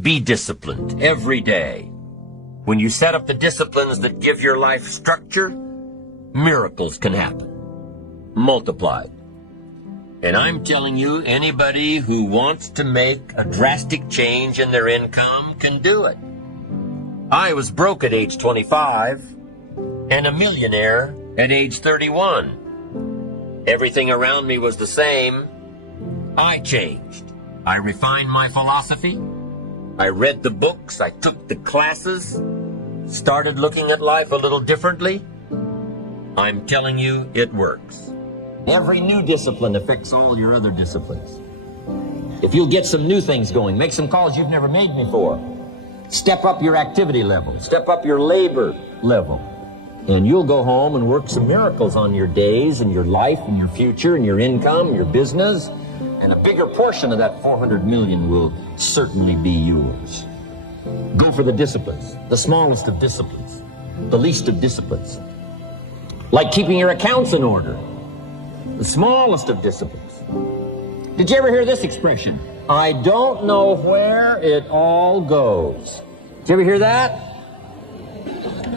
Be disciplined every day. When you set up the disciplines that give your life structure, miracles can happen. Multiplied. And I'm telling you, anybody who wants to make a drastic change in their income can do it. I was broke at age 25 and a millionaire at age 31. Everything around me was the same. I changed. I refined my philosophy. I read the books. I took the classes. Started looking at life a little differently. I'm telling you, it works. Every new discipline affects all your other disciplines. If you'll get some new things going, make some calls you've never made before. Step up your activity level. Step up your labor level. And you'll go home and work some miracles on your days and your life and your future and your income and your business. And a bigger portion of that 400 million will certainly be yours. Go for the disciplines, the smallest of disciplines, the least of disciplines. Like keeping your accounts in order, the smallest of disciplines. Did you ever hear this expression? I don't know where it all goes. Did you ever hear that?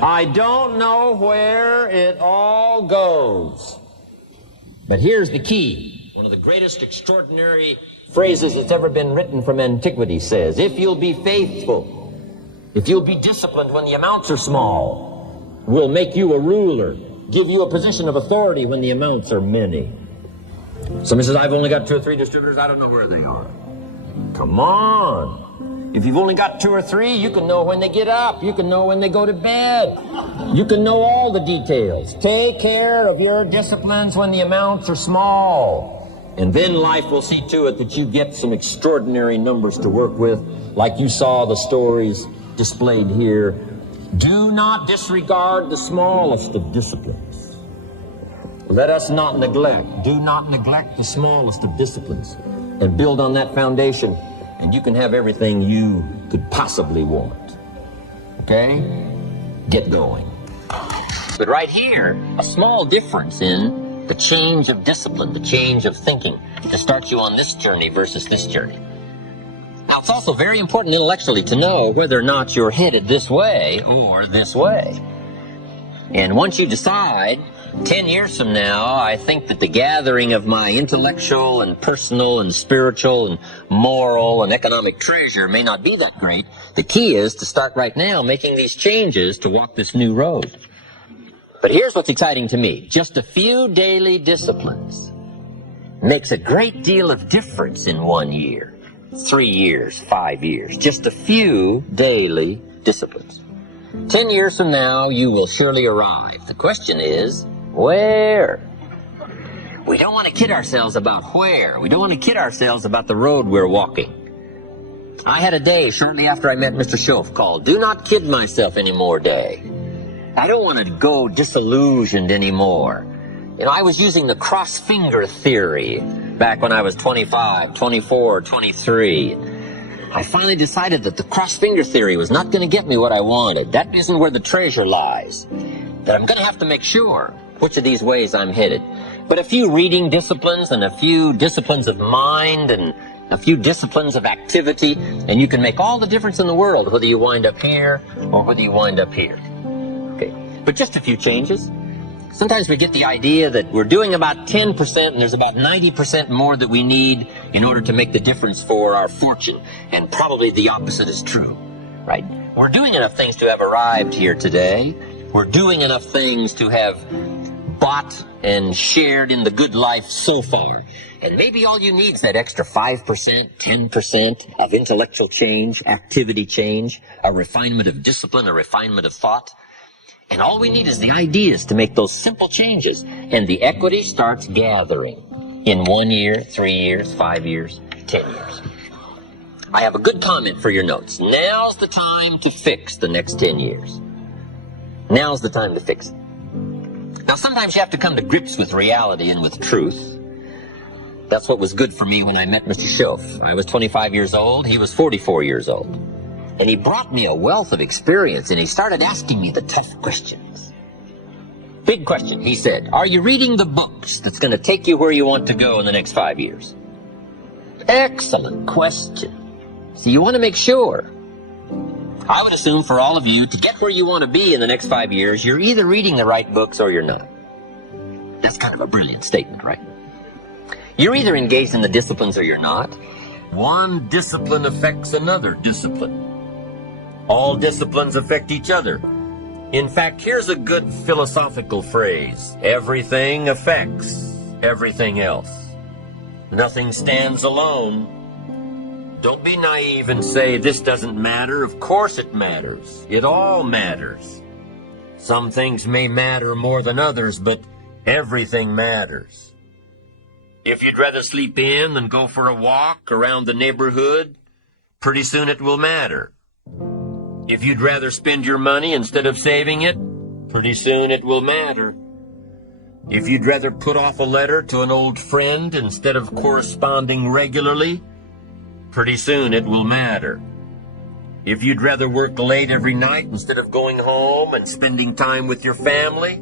I don't know where it all goes. But here's the key. One of the greatest extraordinary phrases that's ever been written from antiquity says, if you'll be faithful, if you'll be disciplined when the amounts are small, we'll make you a ruler, give you a position of authority when the amounts are many. Somebody says, I've only got 2 or 3 distributors, I don't know where they are. Come on. If you've only got 2 or 3, you can know when they get up. You can know when they go to bed. You can know all the details. Take care of your disciplines when the amounts are small. And then life will see to it that you get some extraordinary numbers to work with, like you saw the stories displayed here. Do not disregard the smallest of disciplines. Let us not neglect. Do not neglect the smallest of disciplines. And build on that foundation, and you can have everything you could possibly want. Okay? Get going. But right here, a small difference in the change of discipline, the change of thinking, to start you on this journey versus this journey. Now, it's also very important intellectually to know whether or not you're headed this way or this way. And once you decide, 10 years from now, I think that the gathering of my intellectual and personal and spiritual and moral and economic treasure may not be that great. The key is to start right now making these changes to walk this new road. But here's what's exciting to me. Just a few daily disciplines makes a great deal of difference in 1 year, 3 years, 5 years. Just a few daily disciplines. 10 years from now, you will surely arrive. The question is, where? We don't want to kid ourselves about where. We don't want to kid ourselves about the road we're walking. I had a day shortly after I met Mr. Schoaf called Do Not Kid Myself Anymore Day. I don't want to go disillusioned anymore. You know, I was using the cross-finger theory back when I was 25, 24, 23. I finally decided that the cross-finger theory was not going to get me what I wanted. That isn't where the treasure lies. That I'm going to have to make sure which of these ways I'm headed. But a few reading disciplines and a few disciplines of mind and a few disciplines of activity, and you can make all the difference in the world whether you wind up here or whether you wind up here. Okay, but just a few changes. Sometimes we get the idea that we're doing about 10% and there's about 90% more that we need in order to make the difference for our fortune. And probably the opposite is true, right? We're doing enough things to have arrived here today. We're doing enough things to have bought and shared in the good life so far. And maybe all you need is that extra 5%, 10% of intellectual change, activity change, a refinement of discipline, a refinement of thought. And all we need is the ideas to make those simple changes. And the equity starts gathering in 1 year, 3 years, 5 years, 10 years. I have a good comment for your notes. Now's the time to fix the next 10 years. Now's the time to fix it. Now, sometimes you have to come to grips with reality and with truth. That's what was good for me when I met Mr. Schoaf. I was 25 years old. He was 44 years old. And he brought me a wealth of experience, and he started asking me the tough questions. Big question, he said, are you reading the books that's going to take you where you want to go in the next 5 years? Excellent question. So you want to make sure. I would assume for all of you, to get where you want to be in the next 5 years, you're either reading the right books or you're not. That's kind of a brilliant statement, right? You're either engaged in the disciplines or you're not. One discipline affects another discipline. All disciplines affect each other. In fact, here's a good philosophical phrase. Everything affects everything else. Nothing stands alone. Don't be naive and say, this doesn't matter. Of course it matters. It all matters. Some things may matter more than others, but everything matters. If you'd rather sleep in than go for a walk around the neighborhood, pretty soon it will matter. If you'd rather spend your money instead of saving it, pretty soon it will matter. If you'd rather put off a letter to an old friend instead of corresponding regularly, pretty soon it will matter. If you'd rather work late every night instead of going home and spending time with your family,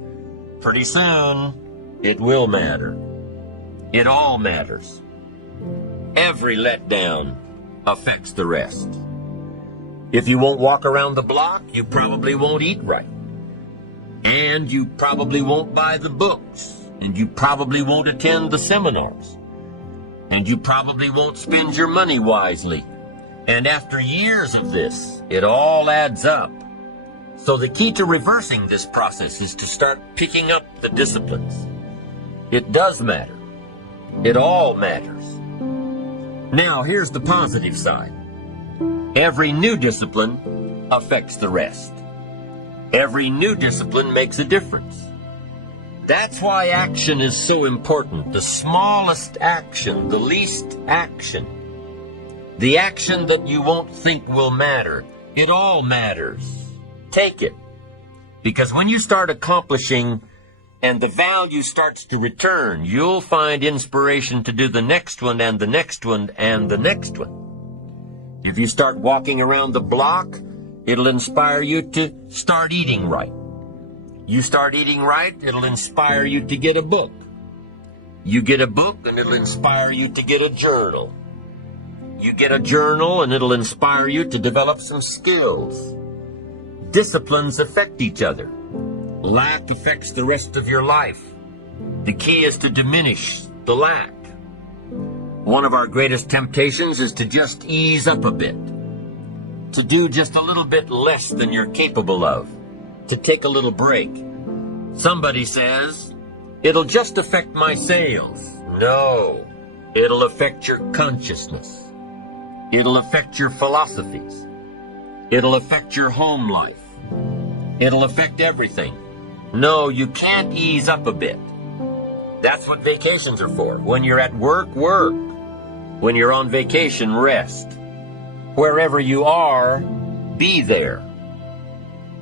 pretty soon it will matter. It all matters. Every letdown affects the rest. If you won't walk around the block, you probably won't eat right. And you probably won't buy the books. And you probably won't attend the seminars. And you probably won't spend your money wisely. And after years of this, it all adds up. So the key to reversing this process is to start picking up the disciplines. It does matter. It all matters. Now, here's the positive side. Every new discipline affects the rest. Every new discipline makes a difference. That's why action is so important. The smallest action, the least action. The action that you won't think will matter. It all matters. Take it. Because when you start accomplishing and the value starts to return, you'll find inspiration to do the next one and the next one and the next one. If you start walking around the block, it'll inspire you to start eating right. You start eating right, it'll inspire you to get a book. You get a book and it'll inspire you to get a journal. You get a journal and it'll inspire you to develop some skills. Disciplines affect each other. Lack affects the rest of your life. The key is to diminish the lack. One of our greatest temptations is to just ease up a bit, to do just a little bit less than you're capable of, to take a little break. Somebody says, it'll just affect my sales. No, it'll affect your consciousness. It'll affect your philosophies. It'll affect your home life. It'll affect everything. No, you can't ease up a bit. That's what vacations are for. When you're at work, work. When you're on vacation, rest. Wherever you are, be there.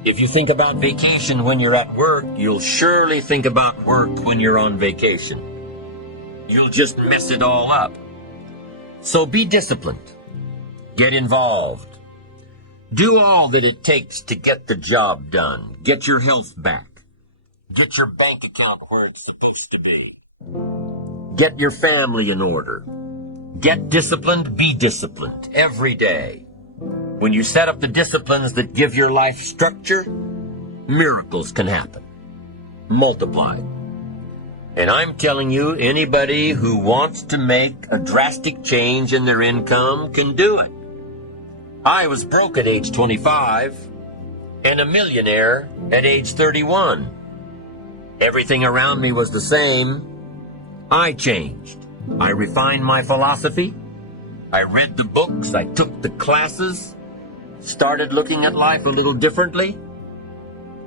If you think about vacation when you're at work, you'll surely think about work when you're on vacation. You'll just mess it all up. So be disciplined. Get involved. Do all that it takes to get the job done. Get your health back. Get your bank account where it's supposed to be. Get your family in order. Get disciplined, be disciplined every day. When you set up the disciplines that give your life structure, miracles can happen. Multiplied. And I'm telling you, anybody who wants to make a drastic change in their income can do it. I was broke at age 25 and a millionaire at age 31. Everything around me was the same. I changed. I refined my philosophy. I read the books. I took the classes. Started looking at life a little differently.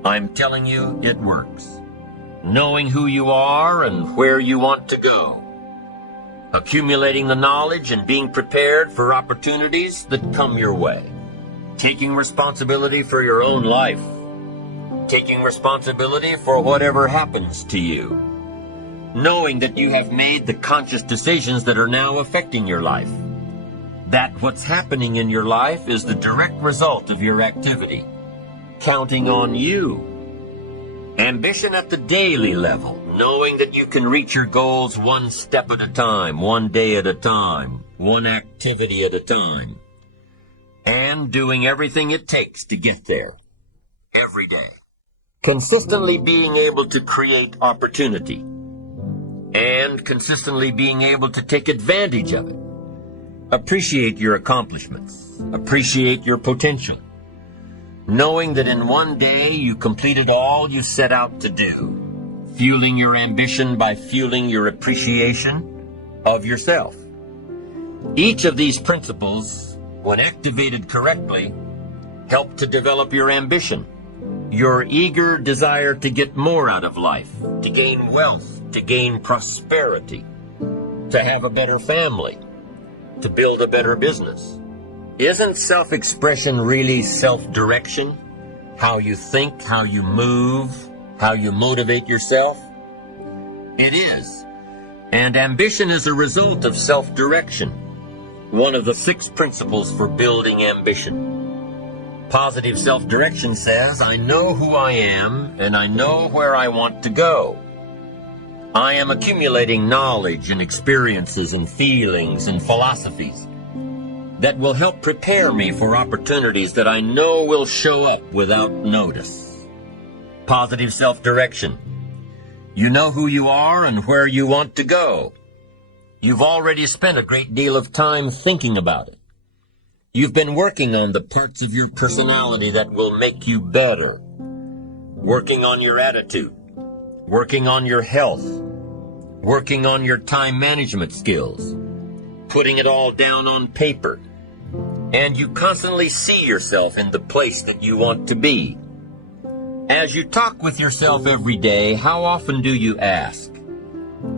I'm telling you, it works. Knowing who you are and where you want to go. Accumulating the knowledge and being prepared for opportunities that come your way. Taking responsibility for your own life. Taking responsibility for whatever happens to you. Knowing that you have made the conscious decisions that are now affecting your life. That what's happening in your life is the direct result of your activity. Counting on you. Ambition at the daily level. Knowing that you can reach your goals one step at a time, one day at a time, one activity at a time. and doing everything it takes to get there every day. Consistently being able to create opportunity and consistently being able to take advantage of it. Appreciate your accomplishments. Appreciate your potential. Knowing that in one day you completed all you set out to do. Fueling your ambition by fueling your appreciation of yourself. Each of these principles, when activated correctly, help to develop your ambition, your eager desire to get more out of life, to gain wealth, to gain prosperity, to have a better family, to build a better business. Isn't self-expression really self-direction? How you think, how you move, how you motivate yourself? It is. And ambition is a result of self-direction, one of the 6 principles for building ambition. Positive self-direction says, I know who I am and I know where I want to go. I am accumulating knowledge and experiences and feelings and philosophies that will help prepare me for opportunities that I know will show up without notice. Positive self-direction. You know who you are and where you want to go. You've already spent a great deal of time thinking about it. You've been working on the parts of your personality that will make you better. Working on your attitude. Working on your health. Working on your time management skills. Putting it all down on paper. And you constantly see yourself in the place that you want to be. As you talk with yourself every day, how often do you ask,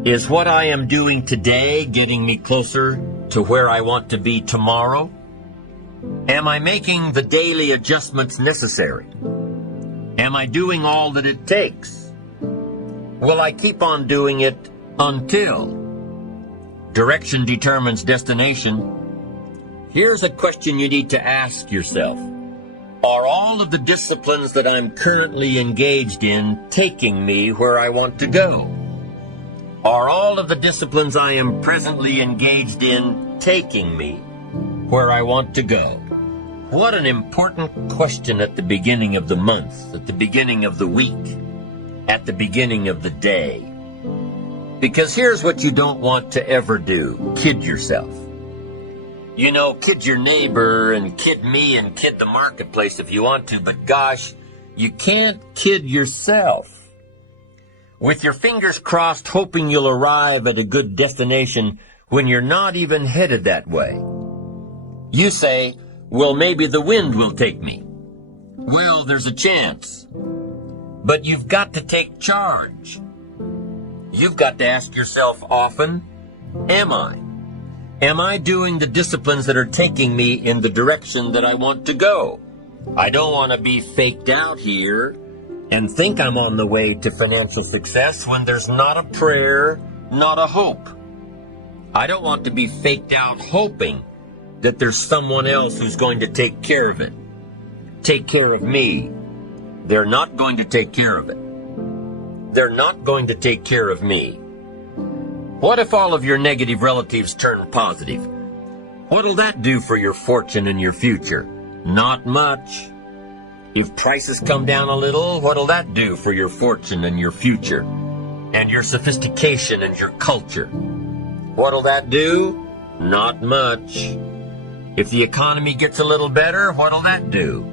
is what I am doing today getting me closer to where I want to be tomorrow? Am I making the daily adjustments necessary? Am I doing all that it takes? Will I keep on doing it until? Direction determines destination. Here's a question you need to ask yourself. Are all of the disciplines that I'm currently engaged in taking me where I want to go? Are all of the disciplines I am presently engaged in taking me where I want to go? What an important question at the beginning of the month, at the beginning of the week, at the beginning of the day. Because here's what you don't want to ever do. Kid yourself. You know, kid your neighbor and kid me and kid the marketplace if you want to, but gosh, you can't kid yourself. With your fingers crossed hoping you'll arrive at a good destination when you're not even headed that way. You say, well, maybe the wind will take me. Well, there's a chance. But you've got to take charge. You've got to ask yourself often, am I? Am I doing the disciplines that are taking me in the direction that I want to go? I don't want to be faked out here and think I'm on the way to financial success when there's not a prayer, not a hope. I don't want to be faked out hoping that there's someone else who's going to take care of it. Take care of me. They're not going to take care of it. They're not going to take care of me. What if all of your negative relatives turn positive? What'll that do for your fortune and your future? Not much. If prices come down a little, what'll that do for your fortune and your future? And your sophistication and your culture? What'll that do? Not much. If the economy gets a little better, what'll that do?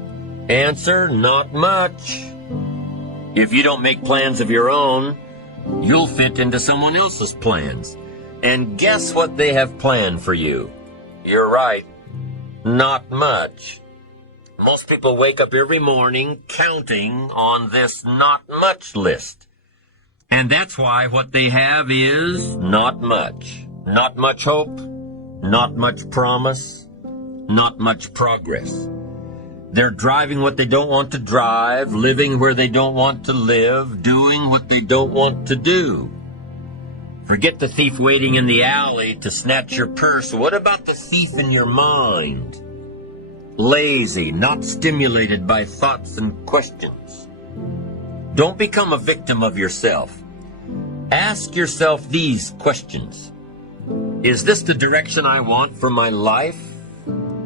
Answer, not much. If you don't make plans of your own, you'll fit into someone else's plans. And guess what they have planned for you? You're right. Not much. Most people wake up every morning counting on this not much list. And that's why what they have is not much. Not much hope, not much promise, not much progress. They're driving what they don't want to drive, living where they don't want to live, doing what they don't want to do. Forget the thief waiting in the alley to snatch your purse. What about the thief in your mind? Lazy, not stimulated by thoughts and questions. Don't become a victim of yourself. Ask yourself these questions. Is this the direction I want for my life?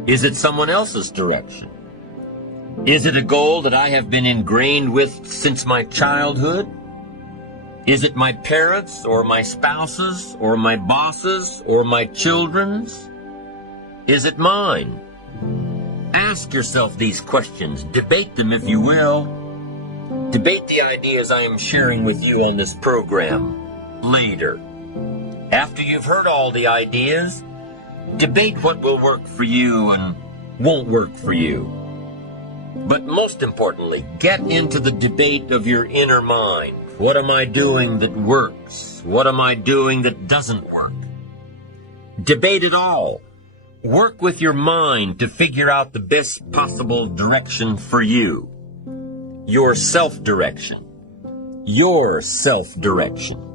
Is it someone else's direction? Is it a goal that I have been ingrained with since my childhood? Is it my parents or my spouses or my bosses or my children's? Is it mine? Ask yourself these questions. Debate them if you will. Debate the ideas I am sharing with you on this program later. After you've heard all the ideas, debate what will work for you and won't work for you. But most importantly, get into the debate of your inner mind. What am I doing that works? What am I doing that doesn't work? Debate it all. Work with your mind to figure out the best possible direction for you. Your self-direction. Your self-direction.